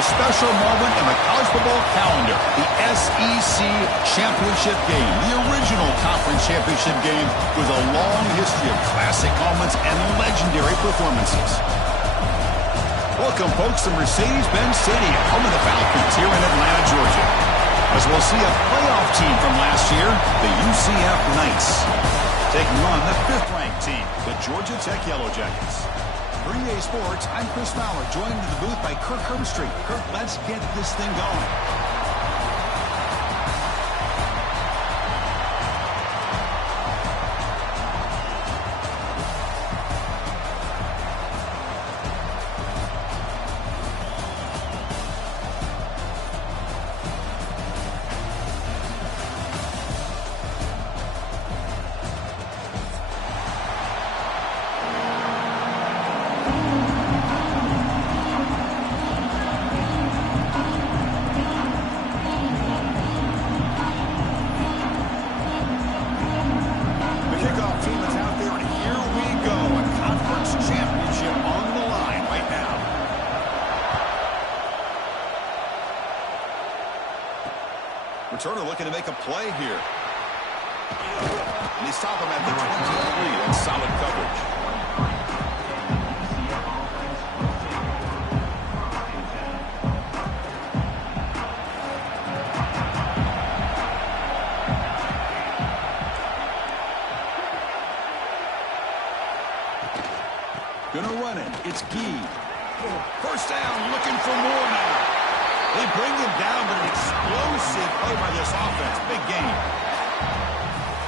a special moment in the college football calendar, the SEC Championship game, the original conference championship game with a long history of classic moments and legendary performances. Welcome, folks, to Mercedes-Benz Stadium, home of the Falcons here in Atlanta, Georgia. As we'll see a playoff team from last year, the UCF Knights, taking on the 5th-ranked team, the Georgia Tech Yellow Jackets. For EA Sports, I'm Chris Fowler, joined in the booth by Kirk Herbstreit. Kirk, let's get this thing going. Returner looking to make a play here. And they stop him at the 23. That's solid coverage. Gonna run it. It's Gee. First down, looking for more now. They bring him down, but an explosive play by this offense. Big game.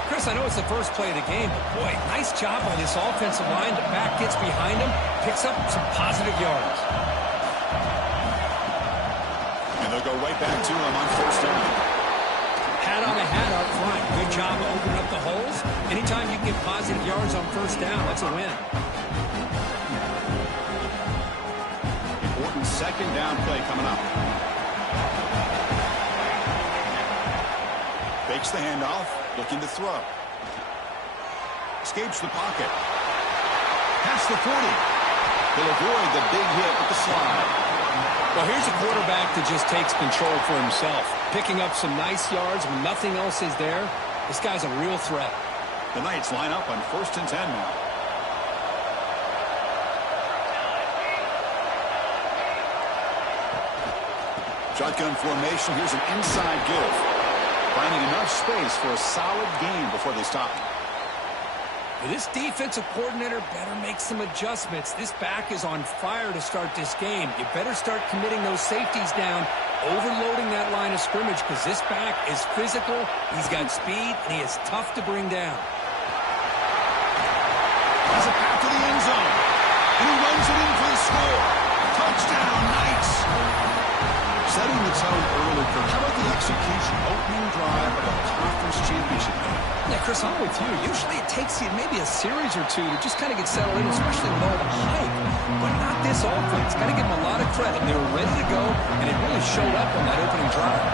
Chris, I know it's the first play of the game, but boy, nice job on this offensive line. The back gets behind him, picks up some positive yards. And they'll go right back to him on first down. Hat on a hat up front. Good job of opening up the holes. Anytime you can get positive yards on first down, that's a win. Important second down play coming up. Fakes the handoff, looking to throw. Escapes the pocket. Past the 40. He'll avoid the big hit with the slide. Well, here's a quarterback that just takes control for himself. Picking up some nice yards when nothing else is there. This guy's a real threat. The Knights line up on 1st and 10 now. Shotgun formation. Here's an inside give. Finding enough space for a solid gain before they stop him. This defensive coordinator better make some adjustments. This back is on fire to start this game. You better start committing those safeties down, overloading that line of scrimmage, because this back is physical, he's got speed, and he is tough to bring down. Has a path to the end zone, and he runs it in for the score. Touchdown, Knights! Setting the tone early, Kirk. How about the execution? Opening drive of a conference championship game. Yeah, Chris, I'm with you. Usually it takes you maybe a series or two to just kind of get settled in, especially with all the hype. But not this offense. Got to give them a lot of credit. They were ready to go, and it really showed up on that opening drive.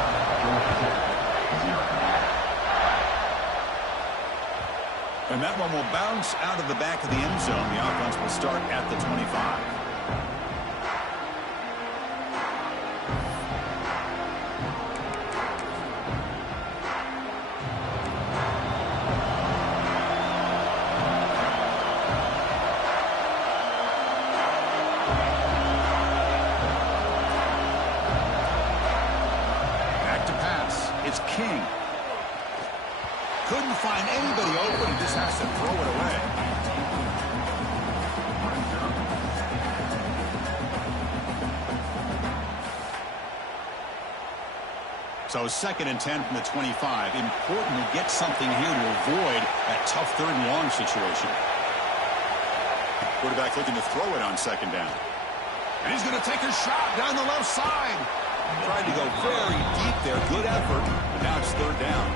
And that one will bounce out of the back of the end zone. The offense will start at the 25. It's King. Couldn't find anybody open. He just has to throw it away. So 2nd and 10 from the 25. Important to get something here to avoid that tough 3rd and long situation. Quarterback looking to throw it on 2nd down. And he's going to take a shot down the left side. Tried to go very deep there. Good effort. But now it's 3rd down.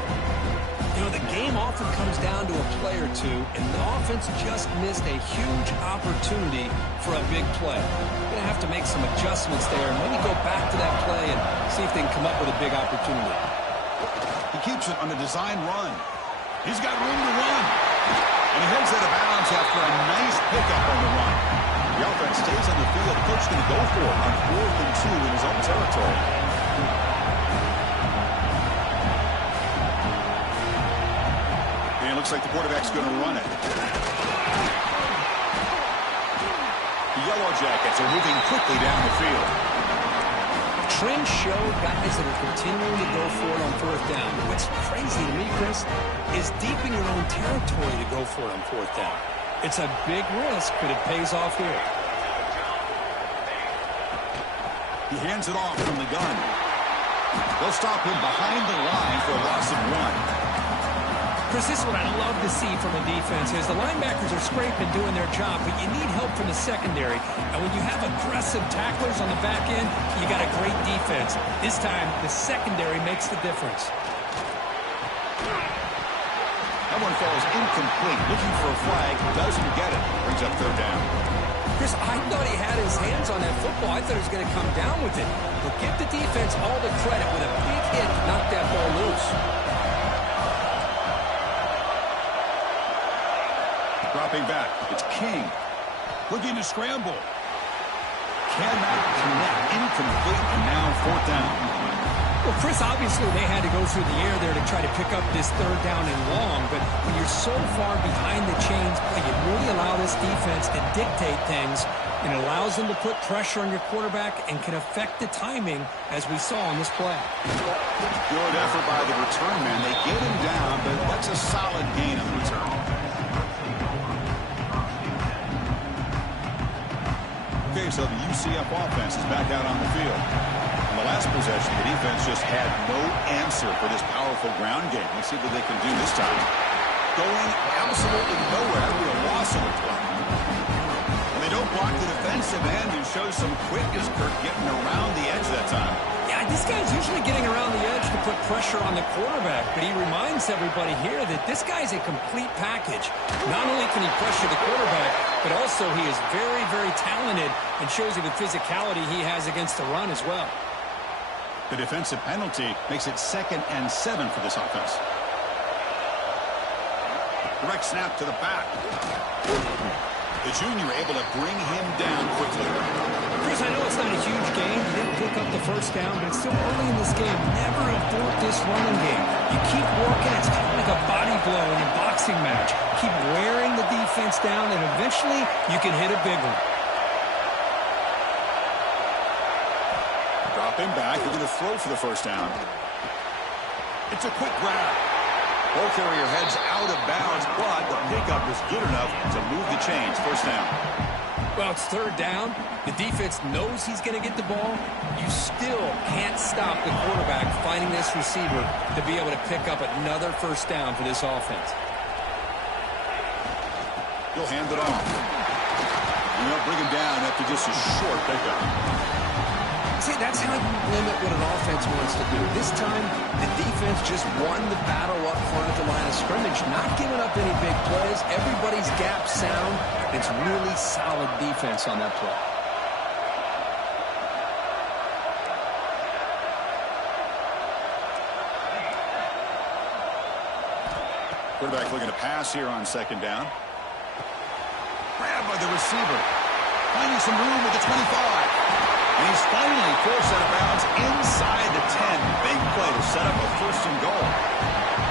You know, the game often comes down to a play or two, and the offense just missed a huge opportunity for a big play. They're going to have to make some adjustments there and maybe go back to that play and see if they can come up with a big opportunity. He keeps it on a design run. He's got room to run. And he heads out of bounds after a nice pickup on the run. The offense stays on the field. The coach is going to go for it on 4th and 2 in his own territory. And it looks like the quarterback's going to run it. The Yellow Jackets are moving quickly down the field. Trends show guys that are continuing to go for it on 4th down. What's crazy to me, Chris, is deep in your own territory to go for it on 4th down. It's a big risk, but it pays off here. He hands it off from the gun. They'll stop him behind the line for a loss of 1. Chris, this is what I love to see from a defense is the linebackers are scraping, doing their job, but you need help from the secondary. And when you have aggressive tacklers on the back end, you got a great defense. This time, the secondary makes the difference. That one falls incomplete. Looking for a flag, doesn't get it. Brings up 3rd down. Chris, I thought he had his hands on that football. I thought he was going to come down with it. But give the defense all the credit with a big hit to knock that ball loose. Dropping back, it's King. Looking to scramble. Cannot connect. Incomplete, and now 4th down. Well, Chris, obviously they had to go through the air there to try to pick up this 3rd down and long, but when you're so far behind the chains, you really allow this defense to dictate things, and it allows them to put pressure on your quarterback and can affect the timing, as we saw on this play. Good effort by the return man. They get him down, but that's a solid gain on the return. Okay, so the UCF offense is back out on the field. In the last possession, the defense just had no answer for this powerful ground game. Let's see what they can do this time. Going absolutely nowhere. That'll be a loss on the play. And they don't block the defensive end, who shows some quickness, Kirk, getting around the edge that time. Yeah, this guy's usually getting around the edge to put pressure on the quarterback, but he reminds everybody here that this guy's a complete package. Not only can he pressure the quarterback, but also he is very, very talented and shows you the physicality he has against the run as well. The defensive penalty makes it 2nd and 7 for this offense. Direct snap to the back. The junior able to bring him down quickly. Chris, I know it's not a huge game. You didn't pick up the 1st down, but it's still early in this game. Never abort this running game. You keep working. It's kind of like a body blow in a boxing match. Keep wearing the defense down, and eventually you can hit a big one. Dropping back. They're going to throw for the 1st down. It's a quick grab. Ball carrier heads out of bounds, but the pickup is good enough to move the chains. 1st down. Well, it's 3rd down. The defense knows he's going to get the ball. You still can't stop the quarterback finding this receiver to be able to pick up another 1st down for this offense. He'll hand it off. And they'll bring him down after just a short pickup. See, that's how you limit what an offense wants to do. This time, the defense just won the battle up front at the line of scrimmage, not giving up any big plays. Everybody's gap sound. It's really solid defense on that play. Quarterback looking to pass here on 2nd down. Grabbed by the receiver. Finding some room with the 25. And he's finally forced out of bounds inside the 10. Big play to set up a 1st and goal.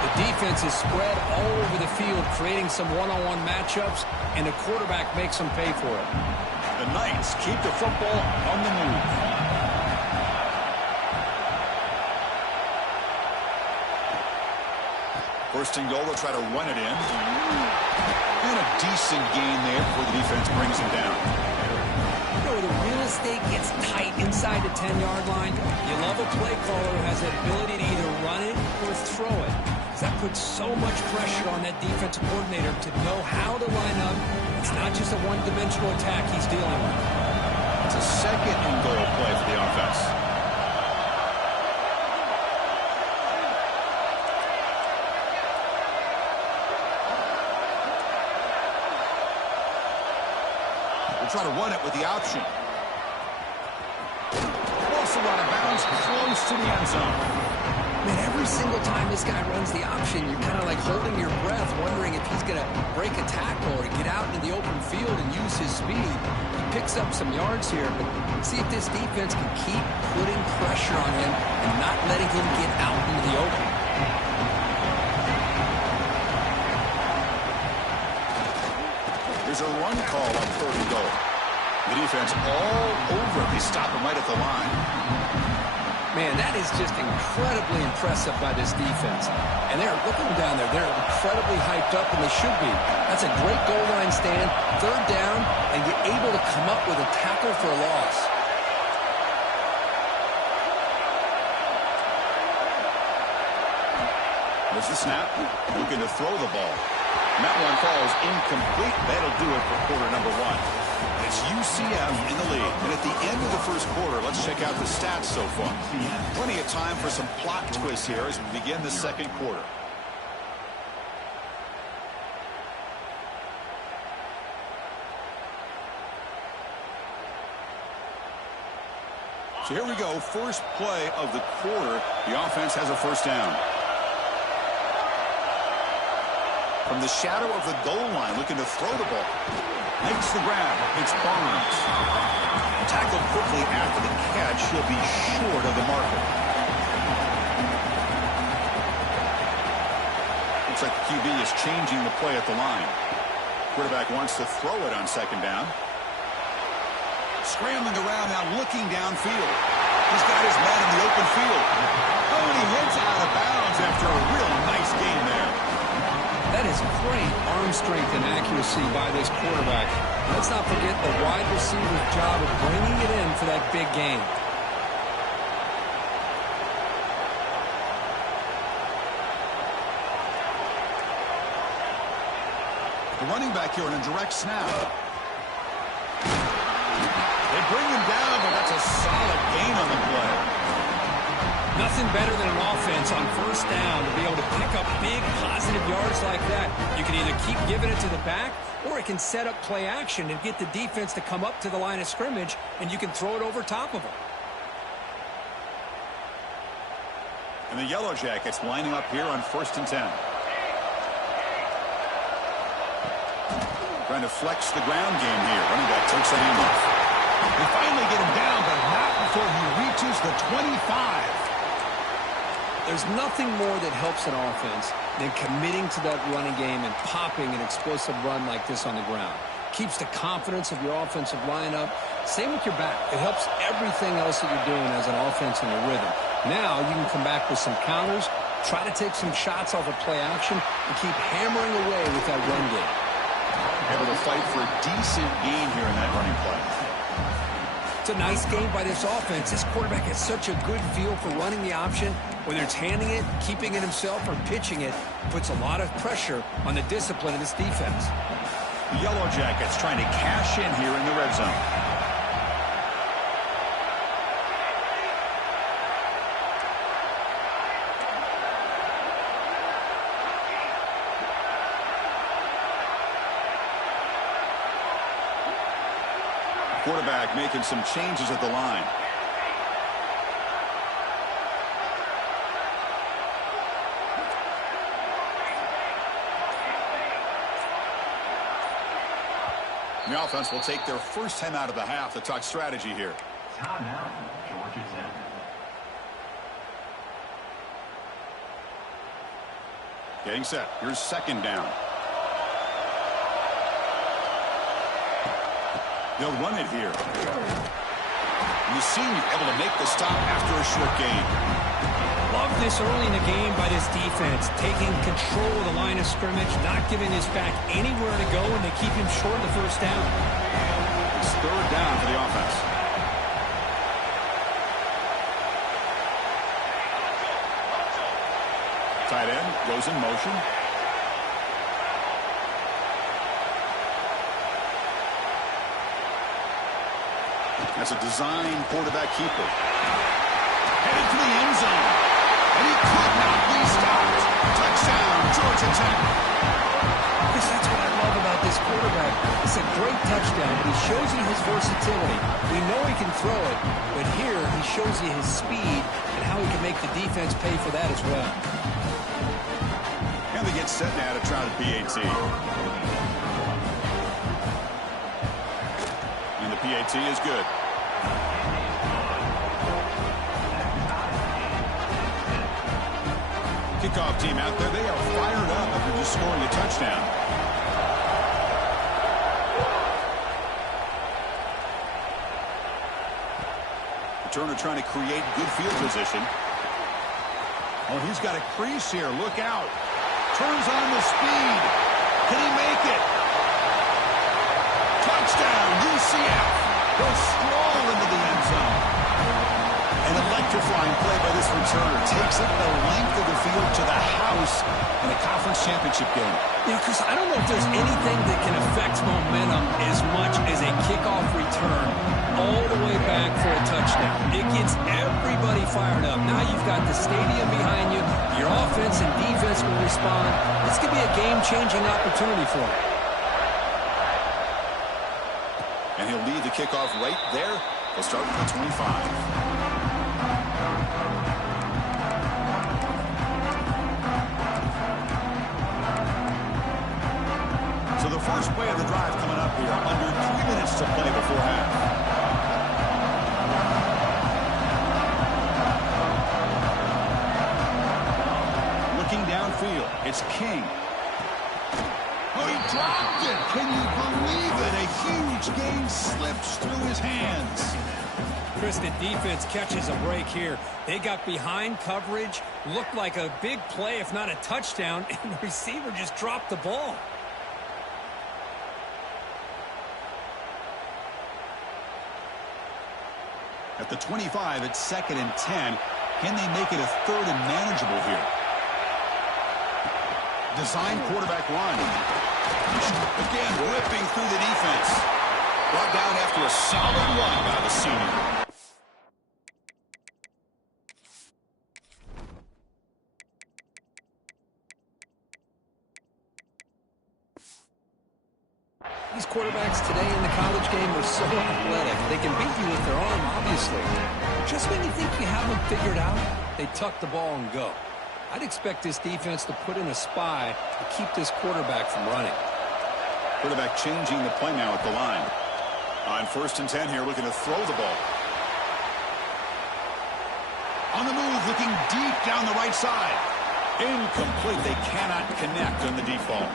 The defense is spread all over the field, creating some one-on-one matchups, and the quarterback makes them pay for it. The Knights keep the football on the move. First and goal, they'll try to run it in. And a decent gain there before the defense brings him down. You know, the real estate gets tight inside the 10-yard line. You love a play caller who has the ability to either run it or throw it. Because that puts so much pressure on that defensive coordinator to know how to line up. It's not just a one-dimensional attack he's dealing with. It's a 2nd and goal play for the offense. Try to run it with the option. Also out of bounds, close to the end zone. Man, every single time this guy runs the option, you're kind of like holding your breath, wondering if he's going to break a tackle or get out into the open field and use his speed. He picks up some yards here, but see if this defense can keep putting pressure on him and not letting him get out into the open. There's a run call on 3rd and goal. The defense all over it. They stop him right at the line. Man, that is just incredibly impressive by this defense. And look at them down there. They're incredibly hyped up, and they should be. That's a great goal line stand, 3rd down, and you're able to come up with a tackle for a loss. There's the snap. Looking to throw the ball. And that one falls incomplete. That'll do it for quarter number 1. It's UCF in the lead. And at the end of the first quarter, let's check out the stats so far. Plenty of time for some plot twists here as we begin the second quarter. So here we go. First play of the quarter. The offense has a first down. From the shadow of the goal line, looking to throw the ball. Makes the grab. It's Barnes. Tackled quickly after the catch. He'll be short of the marker. Looks like the QB is changing the play at the line. Quarterback wants to throw it on 2nd down. Scrambling around now, looking downfield. He's got his man in the open field. Oh, and he hits out of bounds after a real nice game there. That is great arm strength and accuracy by this quarterback. Let's not forget the wide receiver's job of bringing it in for that big game. The running back here in a direct snap. They bring him down, but that's a solid gain on the play. Nothing better than an offense on 1st down to be able to pick up big positive yards like that. You can either keep giving it to the back, or it can set up play action and get the defense to come up to the line of scrimmage, and you can throw it over top of them. And the Yellow Jackets lining up here on 1st and 10. Trying to flex the ground game here. Running back takes the handoff. They finally get him down, but not before he reaches the 25. There's nothing more that helps an offense than committing to that running game and popping an explosive run like this on the ground. Keeps the confidence of your offensive lineup. Same with your back. It helps everything else that you're doing as an offense in your rhythm. Now you can come back with some counters, try to take some shots off of play action, and keep hammering away with that run game. Able to fight for a decent gain here in that running play. It's a nice game by this offense. This quarterback has such a good feel for running the option. Whether it's handing it, keeping it himself, or pitching it, puts a lot of pressure on the discipline of this defense. The Yellow Jackets trying to cash in here in the red zone. Quarterback making some changes at the line. The offense will take their first time out of the half to talk strategy here. Timeout, Georgia Tech. Getting set. Here's 2nd down. They'll run it here. And the senior able to make the stop after a short gain. Love this early in the game by this defense, taking control of the line of scrimmage, not giving his back anywhere to go, and they keep him short of the 1st down. It's 3rd down for the offense. Tight end goes in motion. That's a design quarterback keeper. Headed to the end zone. And he could not be stopped. Touchdown, Georgia Tech. Chris, that's what I love about this quarterback. It's a great touchdown, but he shows you his versatility. We know he can throw it, but here he shows you his speed and and how he can make the defense pay for that as well. And they get set now to try the PAT. And the PAT is good. Kickoff team out there, they are fired up after just scoring a touchdown. Turner trying to create good field position. Oh, he's got a crease here. Look out. Turns on the speed. Can he make it? Touchdown, UCF. Goes strong into the end zone. An electrifying play by this returner. Takes it the length of the field to the house in a conference championship game. Yeah, Chris, I don't know if there's anything that can affect momentum as much as a kickoff return all the way back for a touchdown. It gets everybody fired up. Now you've got the stadium behind you. Your offense and defense will respond. This could be a game-changing opportunity for him. And he'll lead the kickoff right there. He'll start with the 25. So the first play of the drive coming up here. Under 3 minutes to play before half. Looking downfield, it's King. Oh, he dropped it. Can you believe it? A huge gain slips through his hands. Chris, the defense catches a break here. They got behind coverage, looked like a big play, if not a touchdown, and the receiver just dropped the ball. At the 25, it's 2nd and 10. Can they make it a 3rd and manageable here? Design quarterback run. Again, ripping through the defense. Brought down after a solid run by the senior. These quarterbacks today in the college game are so athletic. They can beat you with their arm, obviously. Just when you think you have them figured out, they tuck the ball and go. I'd expect this defense to put in a spy to keep this quarterback from running. Quarterback changing the play now at the line. On 1st and 10 here, looking to throw the ball. On the move, looking deep down the right side. Incomplete. They cannot connect on the deep ball.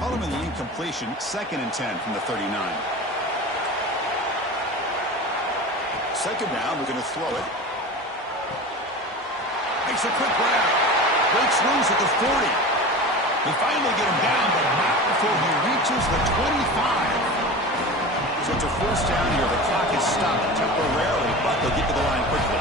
Following the incompletion, 2nd and 10 from the 39. 2nd down, we're going to throw it. Makes a quick grab. Breaks loose at the 40. They finally get him down, but not before he reaches the 25. So it's a 1st down here. The clock is stopped temporarily, but they'll get to the line quickly.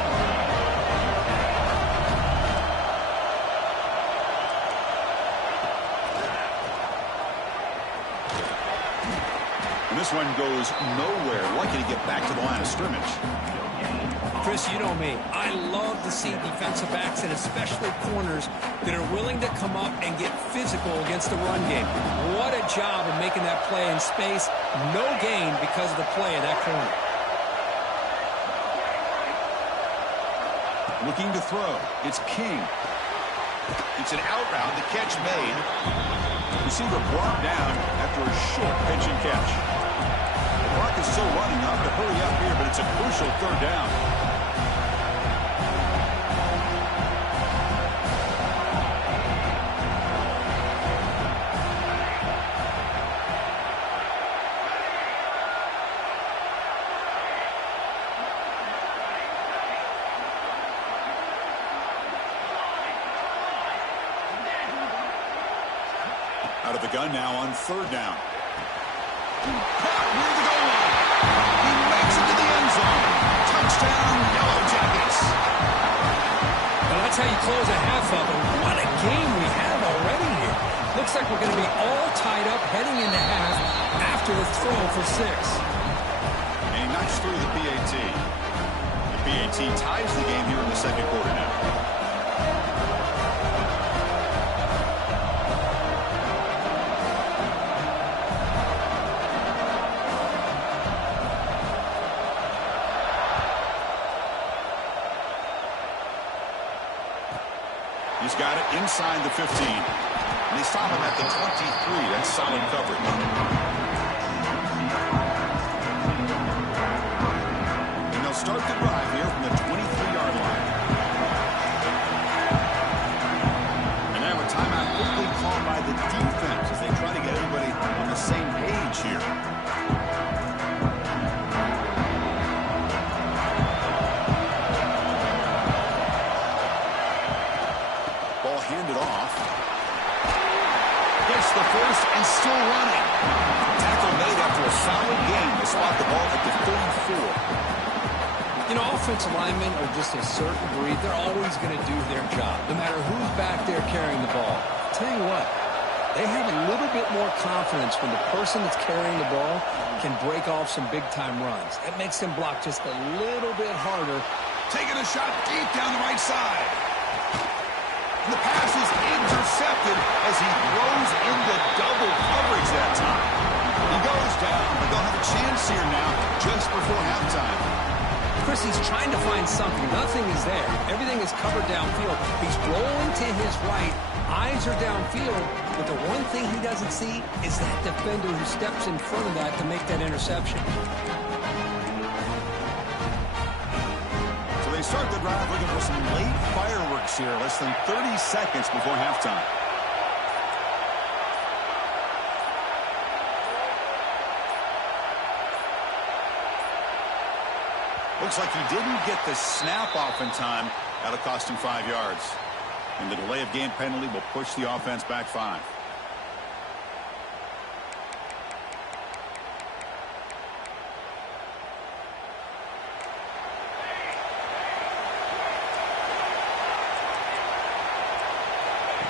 This one goes nowhere. Lucky to get back to the line of scrimmage. Chris, you know me. I love to see defensive backs and especially corners that are willing to come up and get physical against the run game. What a job of making that play in space. No gain because of the play of that corner. Looking to throw. It's King. It's an out route. The catch made. Receiver brought down after a short pitch and catch. The clock is still running up to hurry up here, but it's a crucial 3rd down. Out of the gun now on 3rd down. Caught near the goal line. He makes it to the end zone. Touchdown, Yellow Jackets. Well, that's how you close a half of it. What a game we have already here. Looks like we're going to be all tied up heading into half after the throw for 6. And he knocks through the PAT. The PAT ties the game here in the 2nd quarter now. He's got it inside the 15. And they stop him at the 23. That's solid coverage. And they'll start the drive here from the 23-yard line. And now a timeout quickly called by the defense as they try to get everybody on the same page here. Handed off. Gets the first and still running. Tackle made after a solid game to spot the ball at the 34. You know, offensive linemen are just a certain breed. They're always going to do their job, no matter who's back there carrying the ball. I'll tell you what, they have a little bit more confidence when the person that's carrying the ball can break off some big-time runs. That makes them block just a little bit harder. Taking a shot deep down the right side. The pass is intercepted as he throws into double coverage that time. He goes down, but they'll have a chance here now just before halftime. Chris, he's trying to find something. Nothing is there. Everything is covered downfield. He's rolling to his right. Eyes are downfield. But the one thing he doesn't see is that defender who steps in front of that to make that interception. They start the drive looking for some late fireworks here. Less than 30 seconds before halftime. Looks like he didn't get the snap off in time. That'll cost him 5 yards. And the delay of game penalty will push the offense back 5.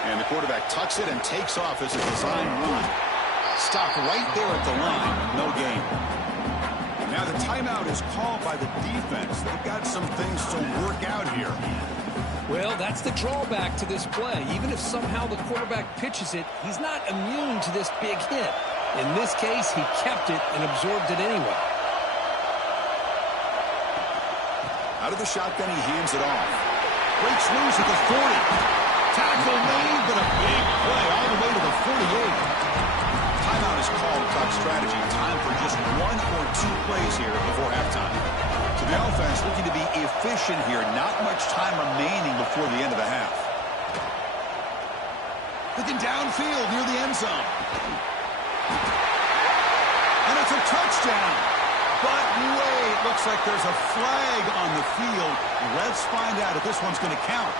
And the quarterback tucks it and takes off as a design run. Stopped right there at the line. No gain. Now the timeout is called by the defense. They've got some things to work out here. Well, that's the drawback to this play. Even if somehow the quarterback pitches it, he's not immune to this big hit. In this case, he kept it and absorbed it anyway. Out of the shotgun, he hands it off. Breaks loose at the 40. Tackle made, but a big play all the way to the 48. Timeout is called clock strategy. Time for just 1 or 2 plays here before halftime. So the offense looking to be efficient here. Not much time remaining before the end of the half. Looking downfield near the end zone. And it's a touchdown. But wait, looks like there's a flag on the field. Let's find out if this one's going to count.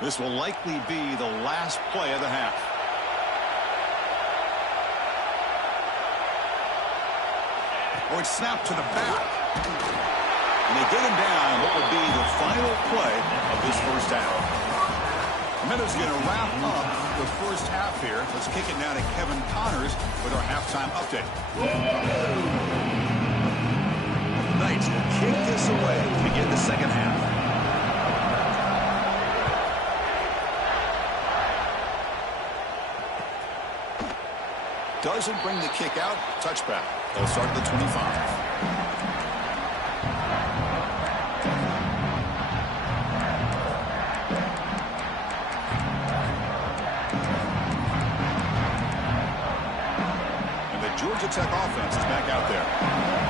This will likely be the last play of the half. Oh, it's snapped to the back. And they get him down what will be the final play of this first half. Meadows going to wrap up the first half here. Let's kick it now to Kevin Connors with our halftime update. Knights will kick this away to begin the second half. Doesn't bring the kick out. Touchback. They'll start at the 25. And the Georgia Tech offense is back out there.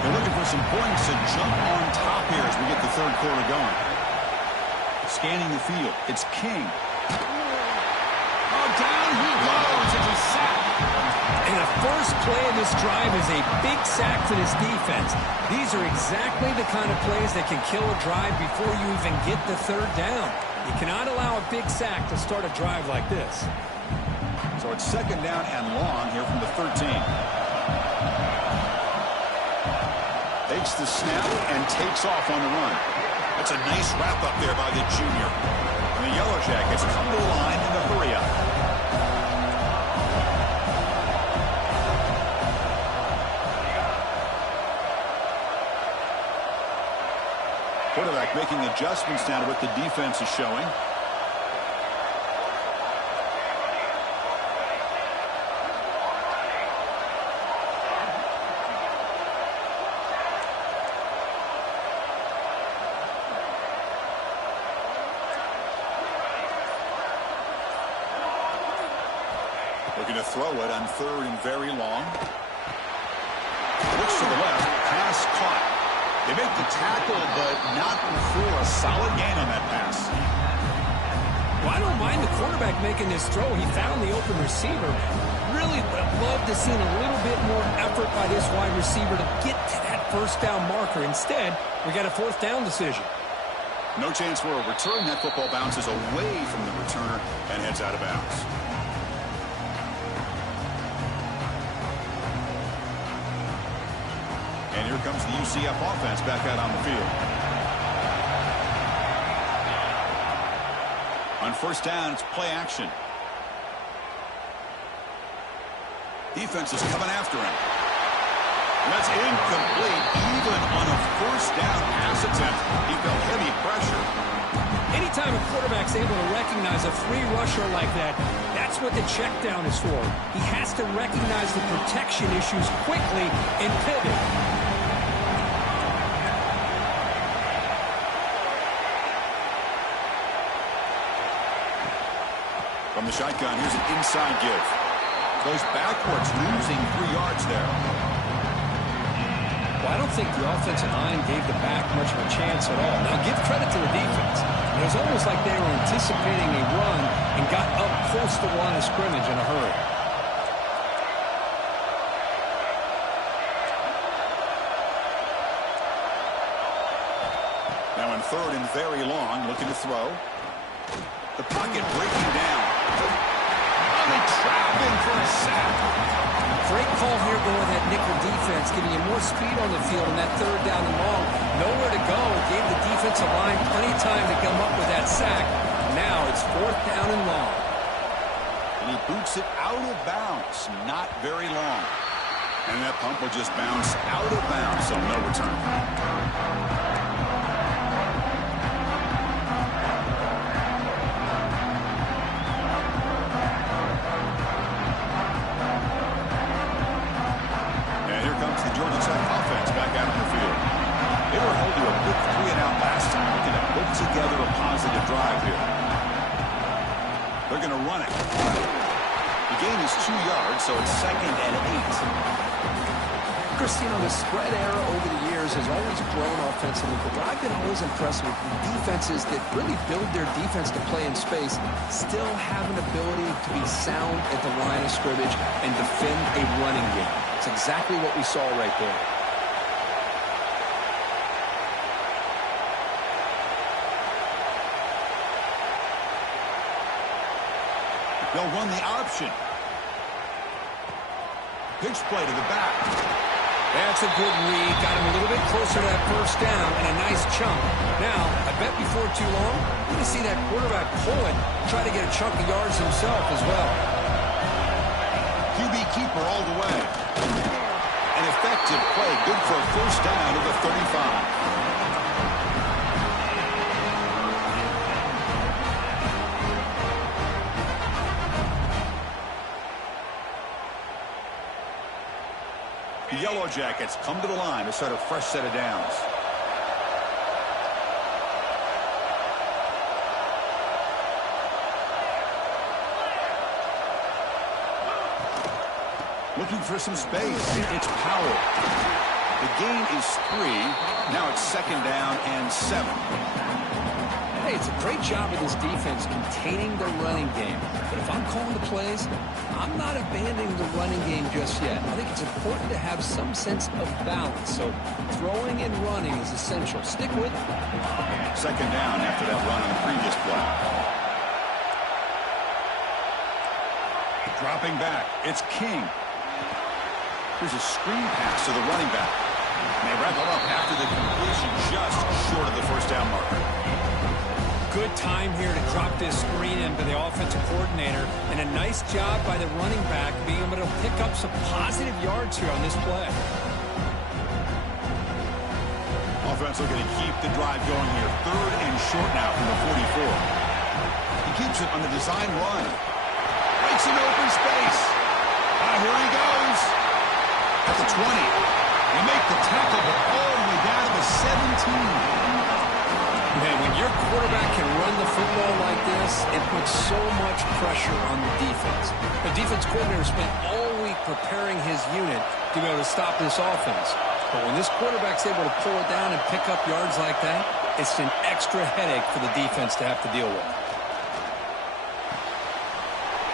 They're looking for some points to jump on top here as we get the third quarter going. Scanning the field. It's King. Oh, down he goes. It's a sack. And the first play of this drive is a big sack for this defense. These are exactly the kind of plays that can kill a drive before you even get the third down. You cannot allow a big sack to start a drive like this. So it's second down and long here from the 13. Takes the snap and takes off on the run. That's a nice wrap up there by the junior. And the Yellow Jackets come to the line in the hurry up. Quarterback making adjustments now to what the defense is showing. Looking to throw it on 3rd and very long. Looks to the left. Pass caught. They make the tackle, but not before a solid gain on that pass. Well, I don't mind the quarterback making this throw. He found the open receiver. Really would have loved to see a little bit more effort by this wide receiver to get to that first down marker. Instead, we got a 4th down decision. No chance for a return. That football bounces away from the returner and heads out of bounds. And here comes the UCF offense back out on the field. On 1st down, it's play action. Defense is coming after him. That's incomplete. Even on a 1st down pass attempt, he felt heavy pressure. Anytime a quarterback's able to recognize a free rusher like that, that's what the check down is for. He has to recognize the protection issues quickly and pivot. From the shotgun, here's an inside give. Goes backwards, losing 3 yards there. Well, I don't think the offensive line gave the back much of a chance at all. Now, give credit to the defense. It was almost like they were anticipating a run and got up close to the line of scrimmage in a hurry. Now in 3rd and very long, looking to throw. The pocket breaking down. Oh, they trap him for a sack. Great call here going with that nickel defense, giving you more speed on the field on that 3rd down and long. Nowhere to go. Gave the defensive line plenty of time to come up with that sack. Now it's 4th down and long. And he boots it out of bounds. Not very long. And that pump will just bounce out of bounds, so no return. Georgia Tech offense back out on the field. They were held to a quick 3-and-out last time. Looking to put together a positive drive here. They're going to run it. The gain is 2 yards, so it's 2nd and 8. Christine, the spread era over the years has always grown offensively, but what I've been always impressed with defenses that really build their defense to play in space still have an ability to be sound at the line of scrimmage and defend a running game. It's exactly what we saw right there. They'll run the option. Pitch play to the back. That's a good read. Got him a little bit closer to that 1st down and a nice chunk. Now, I bet before too long, we're going to see that quarterback pull it, try to get a chunk of yards himself as well. QB keeper all the way. An effective play. Good for a 1st down to the 35. The Yellow Jackets come to the line to start a fresh set of downs. Looking for some space. It's Powell. The gain is 3. Now it's 2nd down and 7. Hey, it's a great job of this defense containing the running game. But if I'm calling the plays, I'm not abandoning the running game just yet. I think it's important to have some sense of balance. So throwing and running is essential. Stick with it. 2nd down after that run on the previous play. Dropping back. It's King. Here's a screen pass to the running back. And they wrap it up after the completion just short of the 1st down marker. Good time here to drop this screen into the offensive coordinator. And a nice job by the running back being able to pick up some positive yards here on this play. Offense looking to keep the drive going here. 3rd and short now from the 44. He keeps it on the design run. Breaks in open space. Here he goes. At the 20. They make the tackle, but all the way down to the 17. Man, when your quarterback can run the football like this, it puts so much much pressure on the defense. The defense coordinator spent all week preparing his unit to be able to stop this offense. But when this quarterback's able to pull it down and pick up yards like that, it's an extra headache for the defense to have to deal with.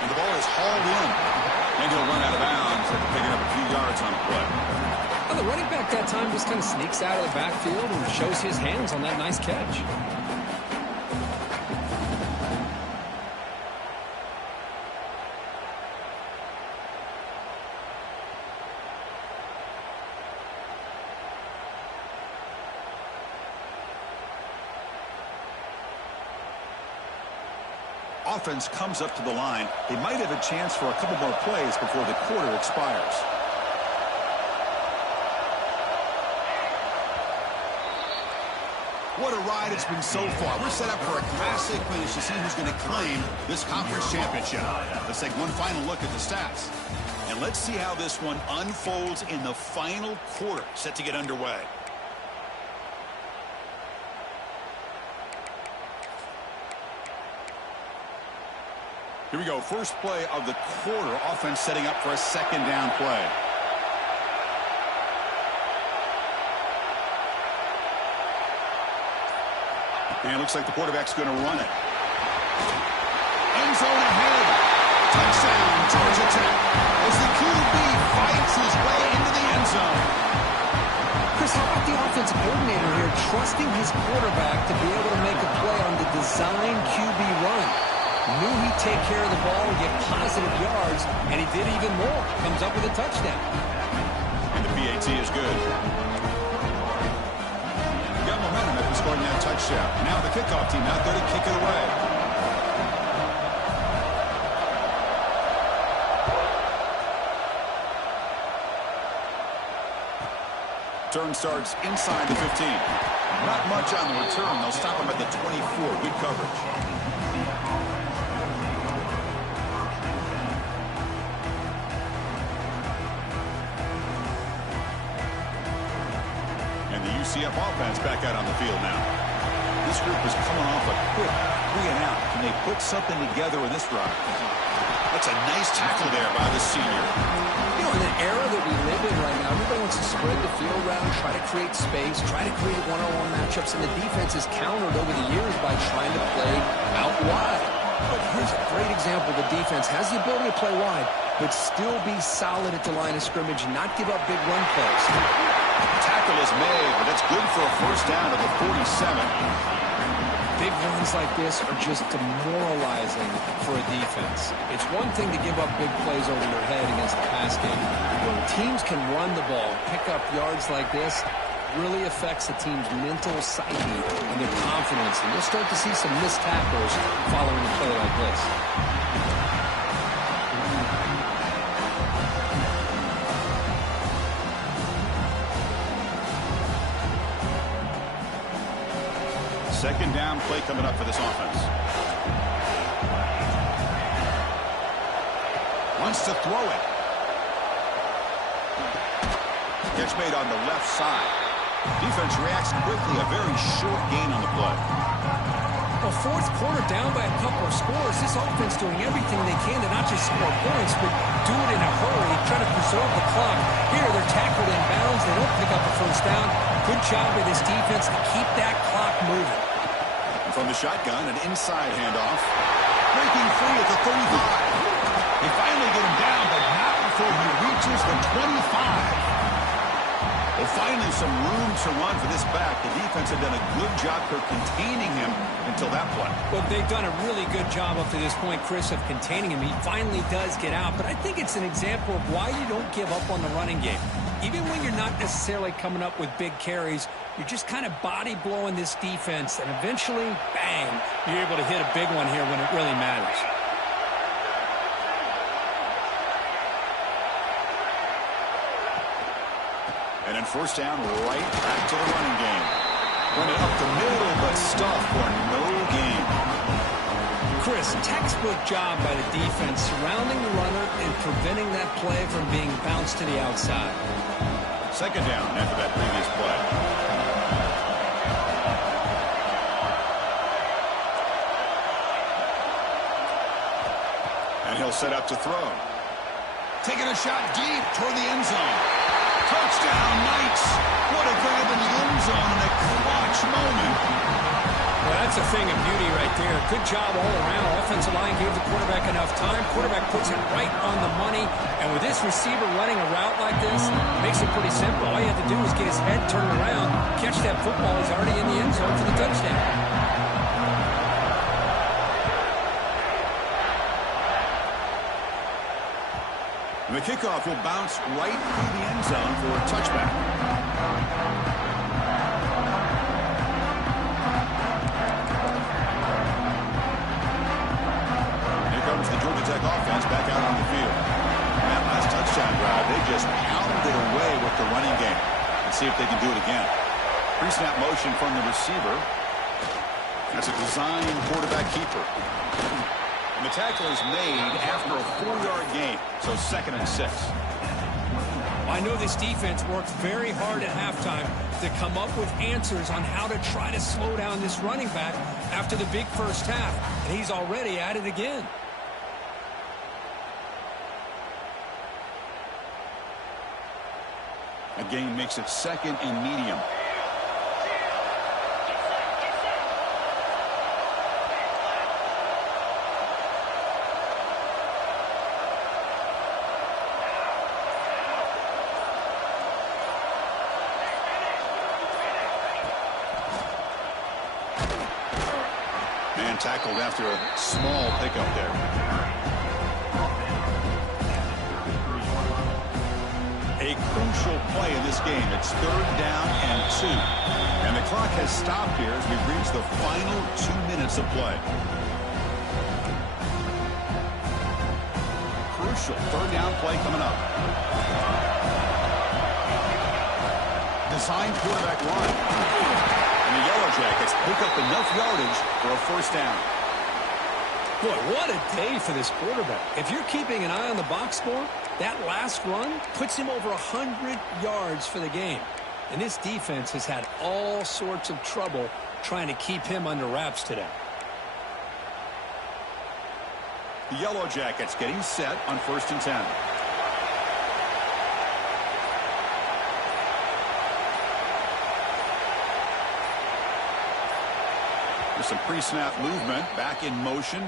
And the ball is hauled in. And he'll run out of bounds after picking up a few yards on the play. Well, the running back that time just kind of sneaks out of the backfield and shows his hands on that nice catch. Offense comes up to the line. They might have a chance for a couple more plays before the quarter expires. What a ride it's been so far. We're set up for a classic finish to see who's going to claim this conference championship. Let's take one final look at the stats. And let's see how this one unfolds in the final quarter, set to get underway. Here we go. First play of the quarter. Offense setting up for a second down play. And it looks like the quarterback's going to run it. End zone ahead. Touchdown, Georgia Tech. As the QB fights his way into the end zone. Chris, how about the offensive coordinator here trusting his quarterback to be able to make a play on the design QB run? Knew he'd take care of the ball and get positive yards, and he did even more. Comes up with a touchdown. And the PAT is good. Got momentum after scoring that touchdown. Now the kickoff team out there to kick it away. Turn starts inside the 15. Not much on the return. They'll stop him at the 24. Good coverage. UCF offense back out on the field now. This group is coming off a quick 3-and-out. Can they put something together with this drive? That's a nice tackle there by the senior. You know, in the era that we live in right now, everybody wants to spread the field around, try to create space, try to create one-on-one matchups, and the defense is countered over the years by trying to play out wide. But here's a great example. The defense has the ability to play wide, but still be solid at the line of scrimmage and not give up big run plays. Tackle is made, but it's good for a first down at the 47. Big runs like this are just demoralizing for a defense. It's one thing to give up big plays over your head against the pass game. When teams can run the ball, pick up yards like this, really affects the team's mental psyche and their confidence. And you'll start to see some missed tackles following a play like this. Second down play coming up for this offense. Wants to throw it. Catch made on the left side. Defense reacts quickly. A very short gain on the play. Well, fourth quarter down by a couple of scores. This offense doing everything they can to not just score points, but do it in a hurry, try to preserve the clock. Here, they're tackled in bounds. They don't pick up a first down. Good job by this defense to keep that clock moving. From the shotgun, an inside handoff. Breaking free at the 35. They finally get him down, but not before he reaches the 25. Well, finally some room to run for this back. The defense had done a good job for containing him until that play. Well, they've done a really good job up to this point, Chris, of containing him. He finally does get out, but I think it's an example of why you don't give up on the running game. Even when you're not necessarily coming up with big carries, you're just kind of body blowing this defense, and eventually, bang, you're able to hit a big one here when it really matters. And then first down, right back to the running game. Run it up the middle, but stuffed for no gain. Chris, textbook job by the defense surrounding the runner and preventing that play from being bounced to the outside. Second down after that previous play. And he'll set up to throw. Taking a shot deep toward the end zone. Touchdown, Knights. What a grab in the end zone in a clutch moment. Well, that's a thing of beauty right there. Good job all around. Offensive line gave the quarterback enough time. Quarterback puts it right on the money. And with this receiver running a route like this, it makes it pretty simple. All you have to do is get his head turned around, catch that football. He's already in the end zone for the touchdown. The kickoff will bounce right through the end zone for a touchback. Here comes the Georgia Tech offense back out on the field. That last touchdown drive, they just pounded away with the running game. Let's see if they can do it again. Pre-snap motion from the receiver. That's a design quarterback keeper. And the tackle is made after a 4-yard gain, so 2nd and 6. I know this defense worked very hard at halftime to come up with answers on how to try to slow down this running back after the big first half, and he's already at it again. A gain makes it 2nd and medium. Tackled after a small pickup there. A crucial play in this game. It's 3rd down and 2. And the clock has stopped here as we've reached the final 2 minutes of play. Crucial 3rd down play coming up. Designed quarterback run. The Yellow Jackets pick up enough yardage for a 1st down. Boy, what a day for this quarterback. If you're keeping an eye on the box score, that last run puts him over 100 yards for the game. And this defense has had all sorts of trouble trying to keep him under wraps today. The Yellow Jackets getting set on 1st and 10. There's some pre-snap movement, back in motion.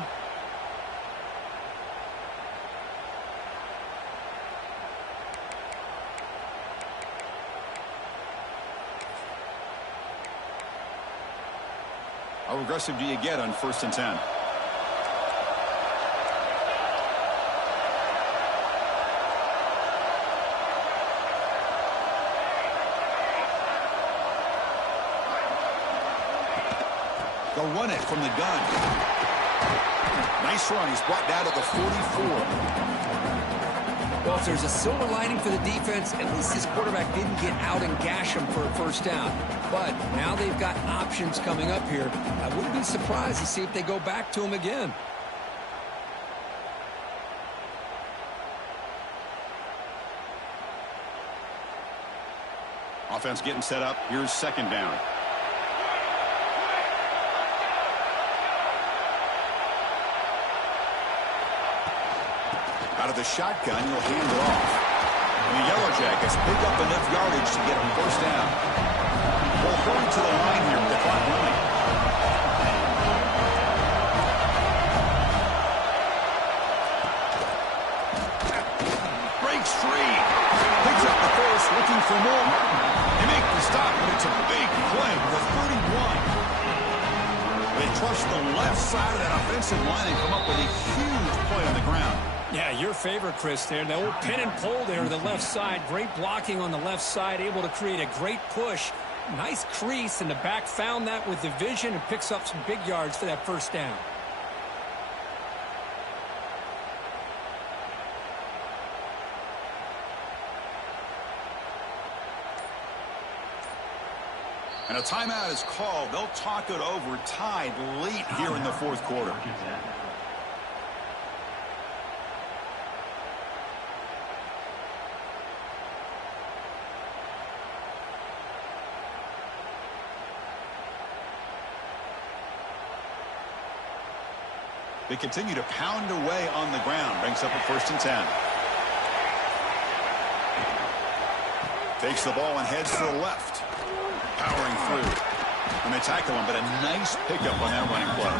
How aggressive do you get on 1st and 10? They'll run it from the gun. Nice run. He's brought down to the 44. Well, if there's a silver lining for the defense, at least this quarterback didn't get out and gash him for a 1st down. But now they've got options coming up here. I wouldn't be surprised to see if they go back to him again. Offense getting set up. Here's 2nd down. Out of the shotgun, he'll hand it off. And the Yellow Jackets pick up enough yardage to get a 1st down. We'll hurry to the line here with the clock running. Breaks free. Picks up the first, looking for more. They make the stop, but it's a big play with a 31. They trust the left side of that offensive line and come up with a huge play on the ground. Yeah, your favorite, Chris, there. The old pin and pull there to the left side. Great blocking on the left side, able to create a great push. Nice crease, and the back found that with the vision and picks up some big yards for that 1st down. And a timeout is called. They'll talk it over, tied late here in the 4th quarter. They continue to pound away on the ground. Brings up a 1st and 10. Takes the ball and heads to the left. Powering through. And they tackle him, but a nice pickup on that running play.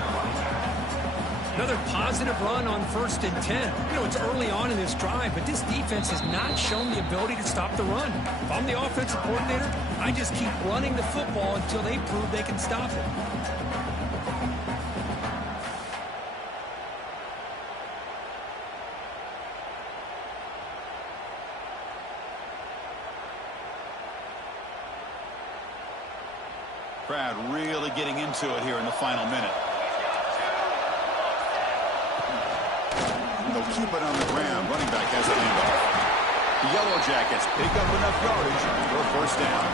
Another positive run on 1st and 10. You know, it's early on in this drive, but this defense has not shown the ability to stop the run. If I'm the offensive coordinator, I just keep running the football until they prove they can stop it. Crowd really getting into it here in the final minute. They'll keep it on the ground. Running back has the handoff. The Yellow Jackets pick up enough yardage for a 1st down.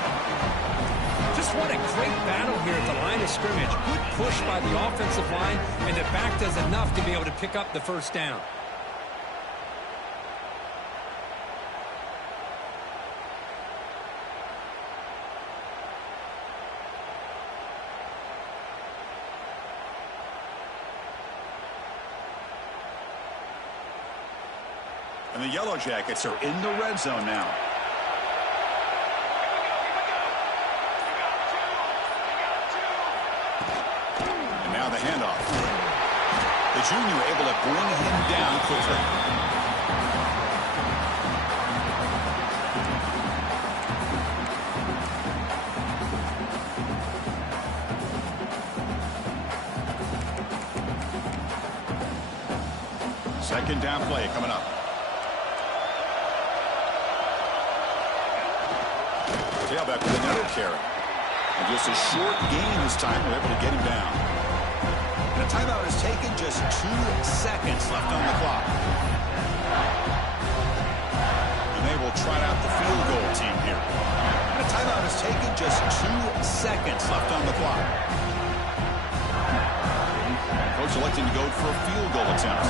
Just what a great battle here at the line of scrimmage. Good push by the offensive line, and the back does enough to be able to pick up the 1st down. And the Yellow Jackets are in the red zone now. And now the handoff. The junior able to bring him down quickly. Second down play coming up. Tailback with another carry. And just a short gain this time. They're able to get him down. And a timeout is taken. Just 2 seconds left on the clock. And they will try out the field goal team here. And a timeout is taken. Just 2 seconds left on the clock. Coach electing to go for a field goal attempt.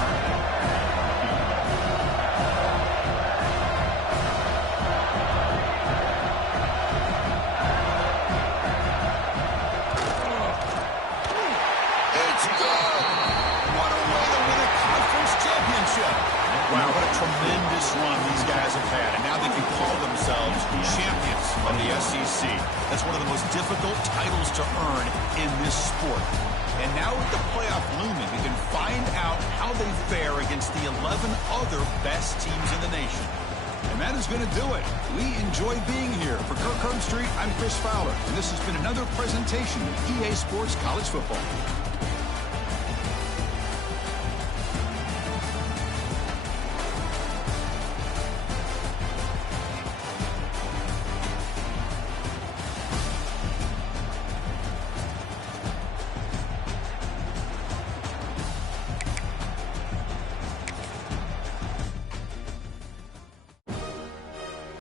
Wow, what a tremendous run these guys have had. And now they can call themselves champions of the SEC. That's one of the most difficult titles to earn in this sport. And now with the playoff looming, we can find out how they fare against the 11 other best teams in the nation. And that is going to do it. We enjoy being here. For Kirk Herbstreit, I'm Chris Fowler. And this has been another presentation of EA Sports College Football.